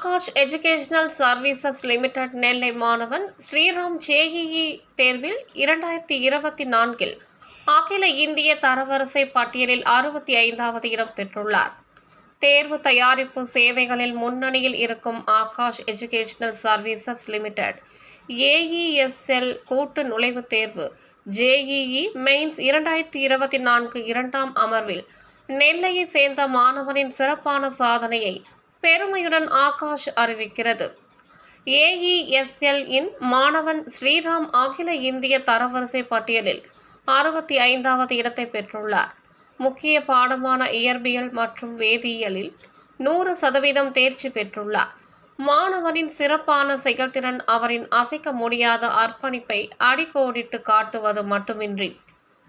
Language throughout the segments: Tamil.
Aakash educational services limited Nellai மாணவன் ஸ்ரீராம் ஜேஇஇ தேர்வில் இரண்டாயிரத்தி இருபத்தி நான்கில் அகில இந்திய தரவரிசை பட்டியலில் அறுபத்தி ஐந்தாவது இடம் பெற்றுள்ளார். தேர்வு தயாரிப்பு சேவைகளில் முன்னணியில் இருக்கும் Aakash educational services limited AESL கூட்டு நுழைவுத் தேர்வு ஜேஇஇ மெயின்ஸ் இரண்டாயிரத்தி இருபத்தி நான்கு இரண்டாம் அமர்வில் நெல்லையை சேர்ந்த மாணவனின் சிறப்பான சாதனையை பெருமையுடன் ஆகாஷ் அறிவிக்கிறது. ஏஇஎஸ்எல் இன் மாணவன் ஸ்ரீராம் அகில இந்திய தரவரிசை பட்டியலில் அறுபத்தி ஐந்தாவது இடத்தை பெற்றுள்ளார். முக்கிய பாடமான இயற்பியல் மற்றும் வேதியியலில் நூறு சதவீதம் தேர்ச்சி பெற்றுள்ளார். மாணவனின் சிறப்பான செயல்திறன் அவரின் அசைக்க முடியாத அர்ப்பணிப்பை அடிக்கோடிட்டு காட்டுவது மட்டுமின்றி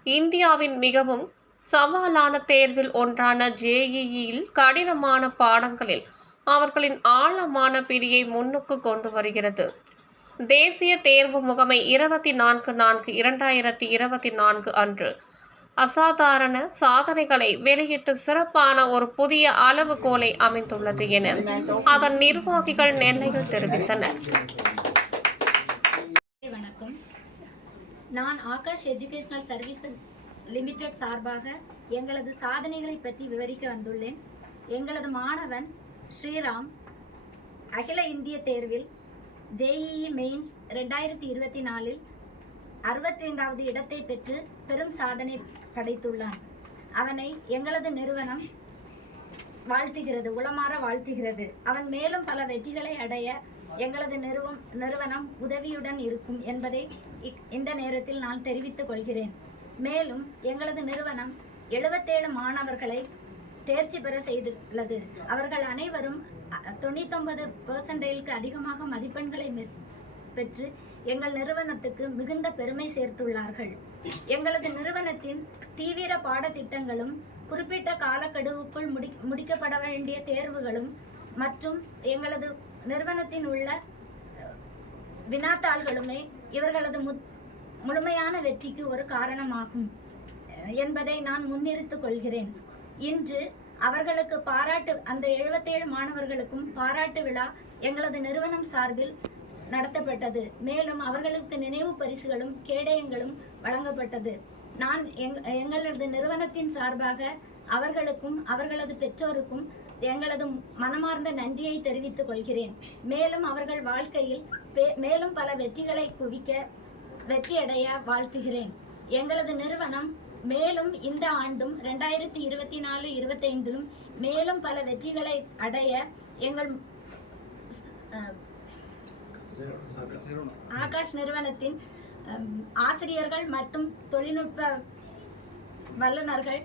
இந்தியாவின் மிகவும் சவாலான தேர்வில் ஒன்றான ஜேஇஇயில் கடினமான பாடங்களில் அவர்களின் ஆழமான பிடியை முன்னுக்கு கொண்டு வருகிறது. தேசிய தேர்வு முகமை இருபத்தி நான்கு நான்கு இரண்டாயிரத்தி இருபத்தி நான்கு அன்று அசாதாரண சாதனைகளை வெளியிட்டு சிறப்பான ஒரு புதிய அளவுகோலை அமைந்துள்ளது என அதன் நிர்வாகிகள் நெல்லையில் தெரிவித்தனர். வணக்கம். நான் ஆகாஷ் எஜுகேஷனல் சர்வீஸ் லிமிடெட் சார்பாக எங்களது சாதனைகளை பற்றி விவரிக்க வந்துள்ளேன். எங்களது மாணவன் ஸ்ரீராம் அகில இந்திய தேர்வில் ஜேஇஇ மெயின்ஸ் ரெண்டாயிரத்தி இருபத்தி நாலில் அறுபத்தைந்தாவது இடத்தை பெற்று பெரும் சாதனை படைத்துள்ளான். அவனை எங்களது நிறுவனம் வாழ்த்துகிறது உளமாற வாழ்த்துகிறது. அவன் மேலும் பல வெற்றிகளை அடைய எங்களது நிறுவம் நிறுவனம் உதவியுடன் இருக்கும் என்பதை இக்- இந்த நேரத்தில் நான் தெரிவித்துக் கொள்கிறேன். மேலும் எங்களது நிறுவனம் எழுபத்தேழு மாணவர்களை தேர்ச்சி பெற செய்துள்ளது. அவர்கள் அனைவரும் தொண்ணூத்தொன்பது பெர்சன்டேஜுக்கு அதிகமாக மதிப்பெண்களை பெற்று எங்கள் நிறுவனத்துக்கு மிகுந்த பெருமை சேர்த்துள்ளார்கள். எங்களது நிறுவனத்தின் தீவிர பாடத்திட்டங்களும் குறிப்பிட்ட காலக்கெடுவுக்குள் முடி முடிக்கப்பட வேண்டிய தேர்வுகளும் மற்றும் எங்களது நிறுவனத்தின் உள்ள வினாத்தாள்களுமே இவர்களது மு முழுமையான வெற்றிக்கு ஒரு காரணமாகும் என்பதை நான் முன்னிறுத்துக் கொள்கிறேன். இன்று அவர்களுக்கு பாராட்டு அந்த எழுபத்தேழு மாணவர்களுக்கும் பாராட்டு விழா எங்களது நிறுவனம் சார்பில் நடத்தப்பட்டது. மேலும் அவர்களுக்கு நினைவு பரிசுகளும் கேடயங்களும் வழங்கப்பட்டது. நான் எங் எங்களது நிறுவனத்தின் சார்பாக அவர்களுக்கும் அவர்களது பெற்றோருக்கும் எங்களது மனமார்ந்த நன்றியை தெரிவித்துக் கொள்கிறேன். மேலும் அவர்கள் வாழ்க்கையில் மேலும் பல வெற்றிகளை குவிக்க வெற்றியடைய வாழ்த்துகிறேன். எங்களது நிறுவனம் மேலும் இந்த ஆண்டும் ரெண்டாயிரத்தி இருபத்தி நாலு இருபத்தைந்திலும் மேலும் பல வெற்றிகளை அடைய எங்கள் ஆகாஷ் நிறுவனத்தின் ஆசிரியர்கள் மற்றும் தொழில்நுட்ப வல்லுநர்கள்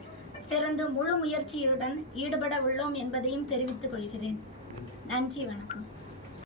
சிறந்து முழு முயற்சியுடன் ஈடுபட உள்ளோம் என்பதையும் தெரிவித்துக் கொள்கிறேன். நன்றி வணக்கம்.